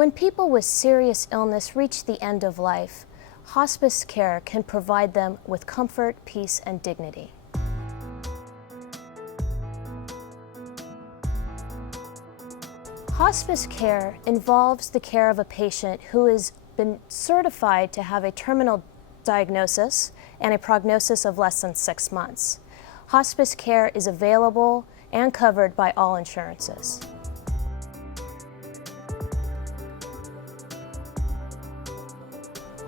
When people with serious illness reach the end of life, hospice care can provide them with comfort, peace, and dignity. Hospice care involves the care of a patient who has been certified to have a terminal diagnosis and a prognosis of less than 6 months. Hospice care is available and covered by all insurances.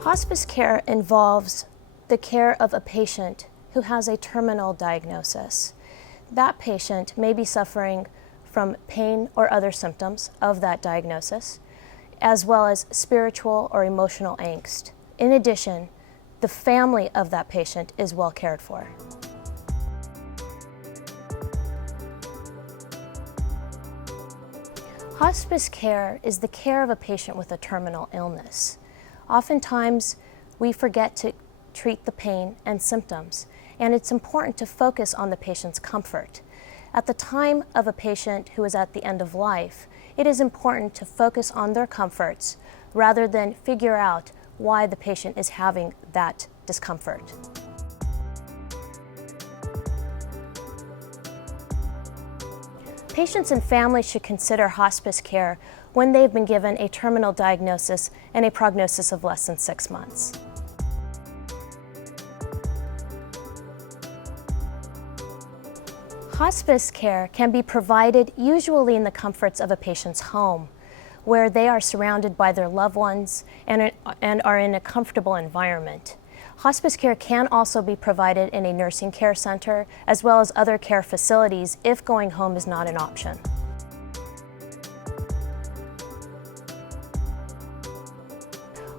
Hospice care involves the care of a patient who has a terminal diagnosis. That patient may be suffering from pain or other symptoms of that diagnosis, as well as spiritual or emotional angst. In addition, the family of that patient is well cared for. Hospice care is the care of a patient with a terminal illness. Oftentimes, we forget to treat the pain and symptoms, and it's important to focus on the patient's comfort. At the time of a patient who is at the end of life, it is important to focus on their comforts rather than figure out why the patient is having that discomfort. Patients and families should consider hospice care when they've been given a terminal diagnosis and a prognosis of less than 6 months. Hospice care can be provided usually in the comforts of a patient's home, where they are surrounded by their loved ones and are in a comfortable environment. Hospice care can also be provided in a nursing care center, as well as other care facilities if going home is not an option.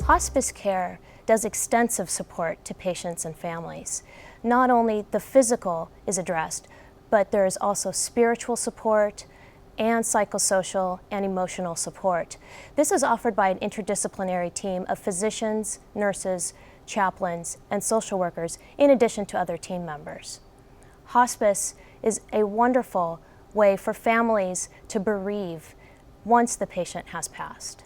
Hospice care does extensive support to patients and families. Not only the physical is addressed, but there is also spiritual support and psychosocial and emotional support. This is offered by an interdisciplinary team of physicians, nurses, chaplains, and social workers, in addition to other team members. Hospice is a wonderful way for families to bereave once the patient has passed.